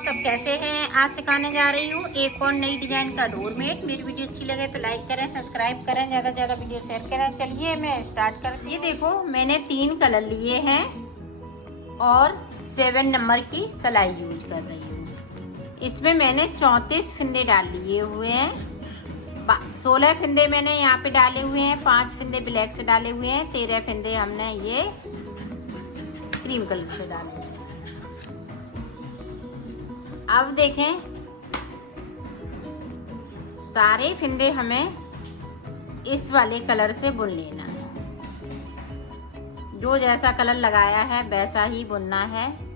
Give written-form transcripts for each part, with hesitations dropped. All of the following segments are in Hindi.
आप सब कैसे हैं। आज सिखाने जा रही हूँ एक और नई डिजाइन का डोरमेट। मेरी वीडियो अच्छी लगे तो लाइक करें, सब्सक्राइब करें, ज़्यादा से ज़्यादा वीडियो शेयर करें। चलिए मैं स्टार्ट करती हूँ। देखो मैंने 3 कलर लिए हैं और 7 नंबर की सिलाई यूज कर रही हूँ। इसमें मैंने 34 फिंदे डाल लिए हुए हैं। 16 फिंदे मैंने यहाँ पे डाले हुए हैं, 5 फिंदे ब्लैक से डाले हुए हैं, 13 फिंदे हमने ये क्रीम कलर से डाले हैं। अब देखें सारे फिंदे हमें इस वाले कलर से बुन लेना है। जो जैसा कलर लगाया है वैसा ही बुनना है।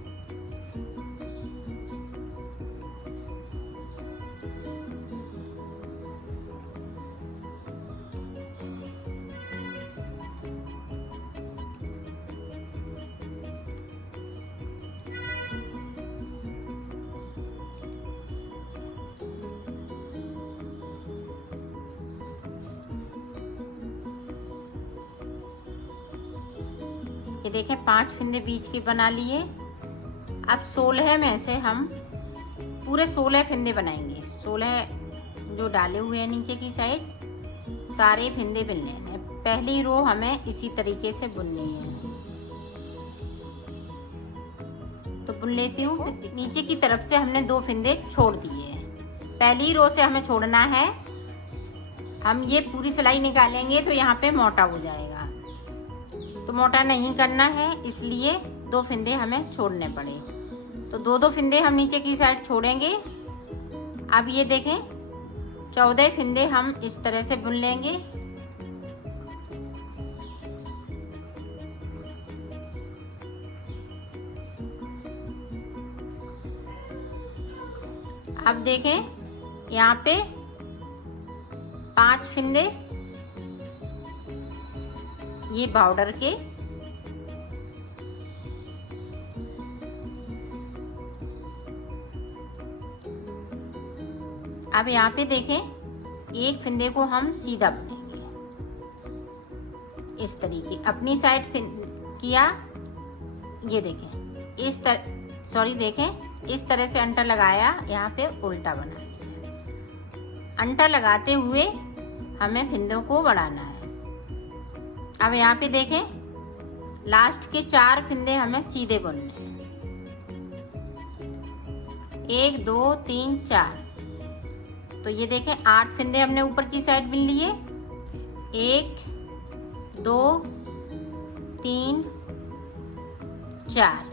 ये देखें 5 फिंदे बीच के बना लिए। अब 16 में से हम पूरे 16 फिंदे बनाएंगे। 16 जो डाले हुए हैं नीचे की साइड सारे फिंदे बुनने हैं। पहली रो हमें इसी तरीके से बुननी है, तो बुन लेती हूँ। नीचे की तरफ से हमने 2 फिंदे छोड़ दिए हैं। पहली रो से हमें छोड़ना है। हम ये पूरी सिलाई निकालेंगे तो यहाँ पे मोटा हो जाएगा, तो मोटा नहीं करना है, इसलिए 2 फिंदे हमें छोड़ने पड़े। तो 2-2 फिंदे हम नीचे की साइड छोड़ेंगे। अब ये देखें 14 फिंदे हम इस तरह से बुन लेंगे। अब देखें यहाँ पे 5 फिंदे ये बॉर्डर के, अब यहाँ पे देखें एक फिंदे को हम सीधा बुनेंगे इस तरीके। अपनी साइड किया, ये देखें इस देखें इस तरह से अंटा लगाया, यहाँ पे उल्टा बना। अंटा लगाते हुए हमें फिंदों को बढ़ाना है। अब यहाँ पे देखें लास्ट के 4 फिंदे हमें सीधे बुनने हैं। 1 2 3 4, तो ये देखें 8 फिंदे हमने ऊपर की साइड बुन लिए। 1 2 3 4।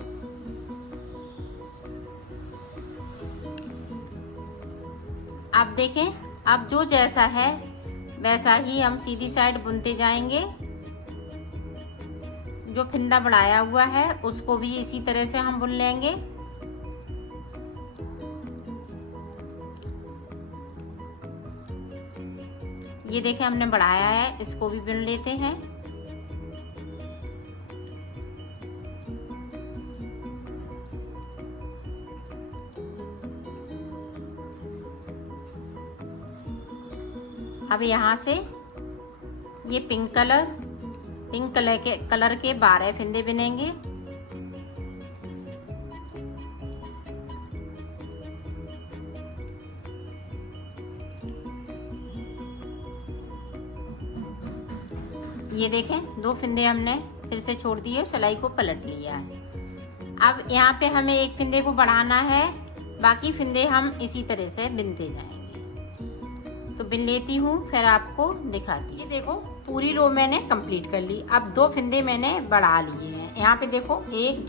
अब देखें अब जो जैसा है वैसा ही हम सीधी साइड बुनते जाएंगे। जो फिंदा बढ़ाया हुआ है उसको भी इसी तरह से हम बुन लेंगे। ये देखें हमने बढ़ाया है, इसको भी बुन लेते हैं। अब यहाँ से ये पिंक कलर के 12 फिंदे बुनेंगे। ये देखें 2 फिंदे हमने फिर से छोड़ दिए, सिलाई को पलट लिया है। अब यहाँ पे हमें एक फिंदे को बढ़ाना है, बाकी फिंदे हम इसी तरह से बुनते जाएंगे। तो बुन लेती हूँ फिर आपको दिखाती हूँ। ये देखो पूरी रो मैंने कंप्लीट कर ली। अब 2 फिंदे मैंने बढ़ा लिए हैं। यहाँ पे देखो 1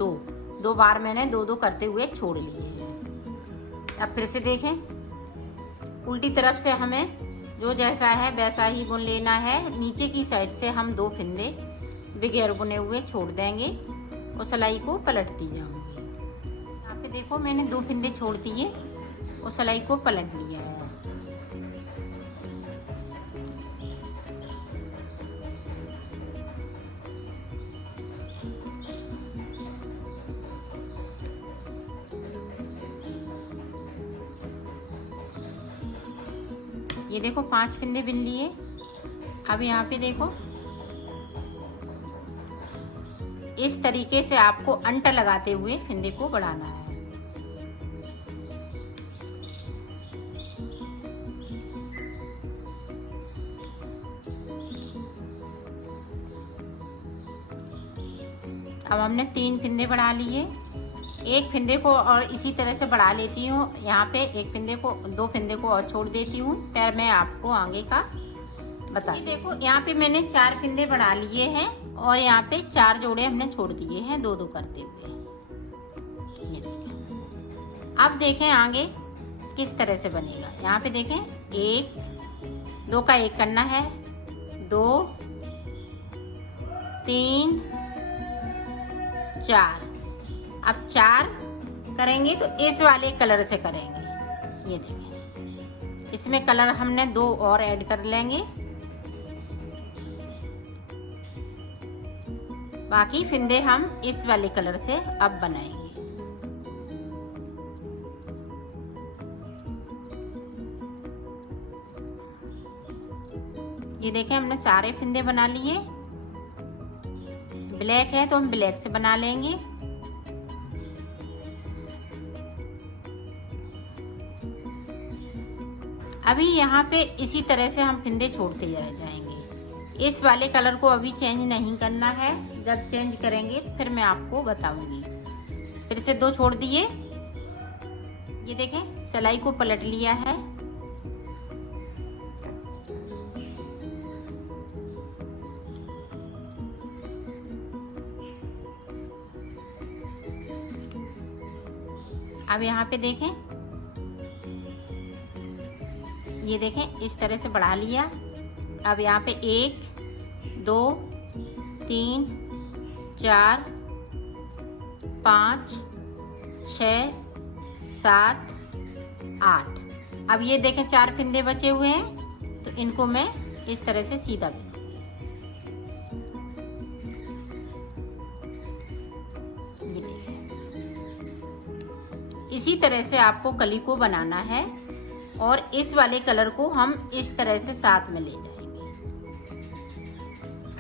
2 बार मैंने 2 करते हुए छोड़ लिए हैं। अब फिर से देखें उल्टी तरफ से हमें जो जैसा है वैसा ही बुन लेना है। नीचे की साइड से हम 2 फिंदे बगैर बुने हुए छोड़ देंगे और सिलाई को पलटती जाऊंगी। यहाँ पे देखो मैंने 2 फिंदे छोड़ दिए और सिलाई को पलट लिया है। ये देखो 5 फिंदे बुन लिए। अब यहाँ पे देखो इस तरीके से आपको अंटा लगाते हुए फिंदे को बढ़ाना है। अब हमने 3 फिंदे बढ़ा लिए। एक फिंदे को और इसी तरह से बढ़ा लेती हूँ। यहाँ पे एक फिंदे को, 2 फिंदे को और छोड़ देती हूँ, फिर मैं आपको आगे का बता। देखो यहाँ पे मैंने 4 फिंदे बढ़ा लिए हैं और यहाँ पे 4 जोड़े हमने छोड़ दिए हैं 2-2 करते हुए। अब देखें आगे किस तरह से बनेगा। यहाँ पे देखें 1 2 का 1 करना है, 2 3 4। अब 4 करेंगे तो इस वाले कलर से करेंगे। ये देखें, इसमें कलर हमने 2 और ऐड कर लेंगे। बाकी फिंदे हम इस वाले कलर से अब बनाएंगे। ये देखें हमने सारे फिंदे बना लिए। ब्लैक है तो हम ब्लैक से बना लेंगे। अभी यहाँ पे इसी तरह से हम फिंदे छोड़ते जाएंगे। इस वाले कलर को अभी चेंज नहीं करना है, जब चेंज करेंगे फिर मैं आपको बताऊंगी। फिर से 2 छोड़ दिए। ये देखें सिलाई को पलट लिया है। अब यहाँ पे देखें, ये देखें इस तरह से बढ़ा लिया। अब यहाँ पे 1 2 3 4 5 6 7 8। अब ये देखें 4 फिंदे बचे हुए हैं, तो इनको मैं इस तरह से सीधा भी। इसी तरह से आपको कली को बनाना है और इस वाले कलर को हम इस तरह से साथ में ले जाएंगे।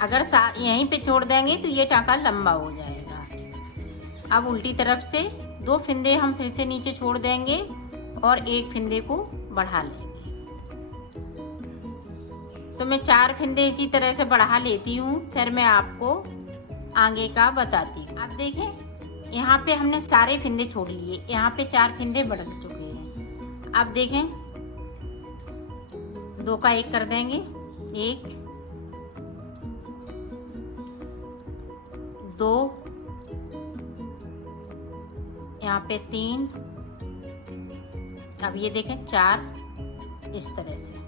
अगर यहीं पे छोड़ देंगे तो ये टाँका लंबा हो जाएगा। अब उल्टी तरफ से 2 फिंदे हम फिर से नीचे छोड़ देंगे और 1 फिंदे को बढ़ा लेंगे। तो मैं 4 फिंदे इसी तरह से बढ़ा लेती हूँ, फिर मैं आपको आगे का बताती हूँ। आप देखें यहाँ पे हमने सारे फिंदे छोड़ लिए। यहाँ पे 4 फिंदे बढ़ चुके हैं। अब देखें 2 का 1 कर देंगे, 1 2, यहाँ पे 3। अब ये देखें 4 इस तरह से।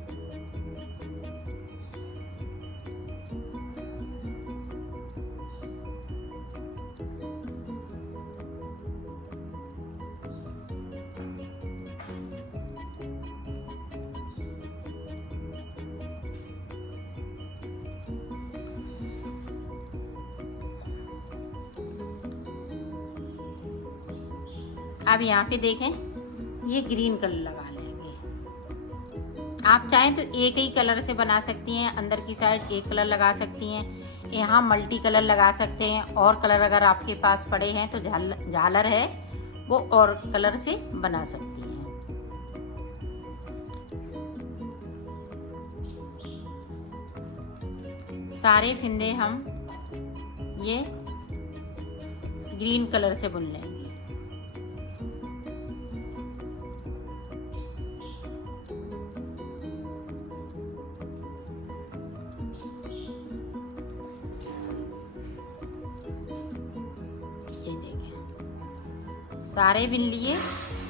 अब यहाँ पे देखें ये ग्रीन कलर लगा लेंगे। आप चाहें तो एक ही कलर से बना सकती हैं, अंदर की साइड एक कलर लगा सकती हैं, यहाँ मल्टी कलर लगा सकते हैं। और कलर अगर आपके पास पड़े हैं तो झालर है वो और कलर से बना सकती हैं। सारे फिंदे हम ये ग्रीन कलर से बुन लेंगे। सारे बिन लिए।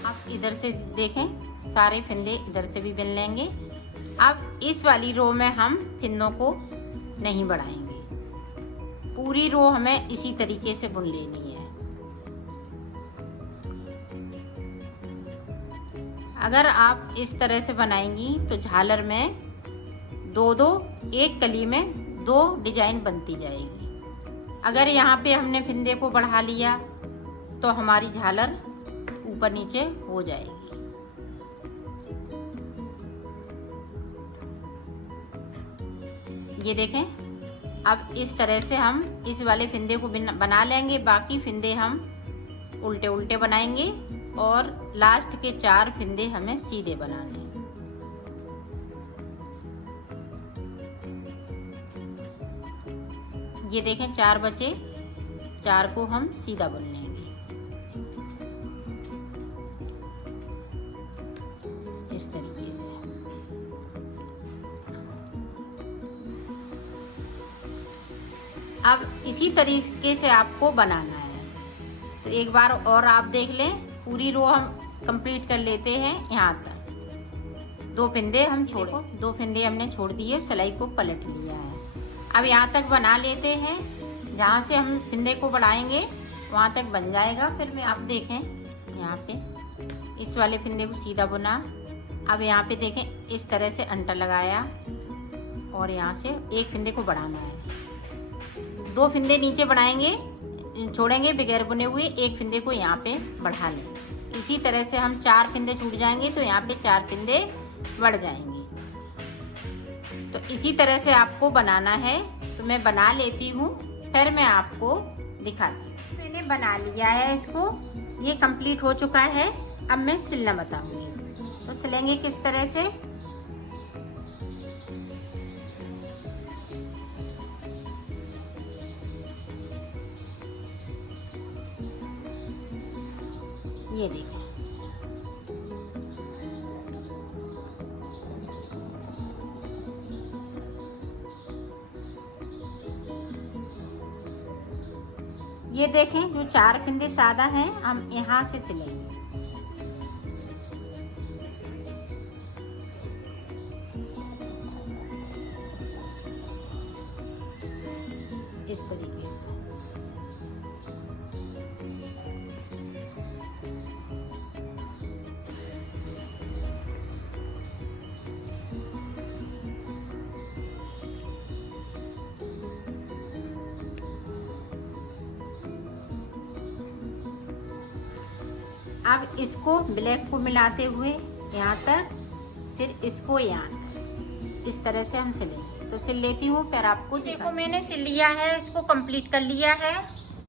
अब इधर से देखें सारे फिंदे इधर से भी बिन लेंगे। अब इस वाली रो में हम फिंदों को नहीं बढ़ाएंगे, पूरी रो हमें इसी तरीके से बुन लेनी है। अगर आप इस तरह से बनाएंगी तो झालर में 2-2 एक कली में 2 डिजाइन बनती जाएगी। अगर यहाँ पे हमने फिंदे को बढ़ा लिया तो हमारी झालर ऊपर नीचे हो जाएगी। ये देखें अब इस तरह से हम इस वाले फिंदे को बना लेंगे। बाकी फिंदे हम उल्टे उल्टे बनाएंगे और लास्ट के 4 फिंदे हमें सीधे बनाने हैं। ये देखें 4 बचे, 4 को हम सीधा बुन लेंगे। इस तरीके से अब इसी तरीके से आपको बनाना है। तो एक बार और आप देख लें, पूरी रो हम कंप्लीट कर लेते हैं यहाँ तक। 2 फंदे हम छोड़े, 2 फंदे हमने छोड़ दिए, सिलाई को पलट लिया है। अब यहाँ तक बना लेते हैं, जहाँ से हम फंदे को बढ़ाएंगे वहाँ तक बन जाएगा। फिर मैं आप देखें, यहाँ पे इस वाले फंदे को सीधा बुना। अब यहाँ पे देखें, इस तरह से अंटा लगाया और यहाँ से एक फंदे को बढ़ाना है। 2 फंदे नीचे बढ़ाएंगे, छोड़ेंगे बगैर बुने हुए, एक फंदे को यहाँ पे बढ़ा लें। इसी तरह से हम 4 फंदे छूट जाएंगे तो यहाँ पे 4 फंदे बढ़ जाएंगे। तो इसी तरह से आपको बनाना है। तो मैं बना लेती हूँ, फिर मैं आपको दिखाती हूँ। मैंने बना लिया है इसको, ये कंप्लीट हो चुका है। अब मैं सिलना बताऊंगी। तो सिलेंगे किस तरह से, ये देखें। ये देखें, जो 4 फंदे सादा हैं हम यहाँ से सिलेंगे। इस तरीके से अब इसको ब्लैक को मिलाते हुए यहाँ तक, फिर इसको यहाँ तक, इस तरह से हम सिलेंगे। तो सिल लेती हूँ, फिर आपको देखो। मैंने सिल लिया है, इसको कंप्लीट कर लिया है।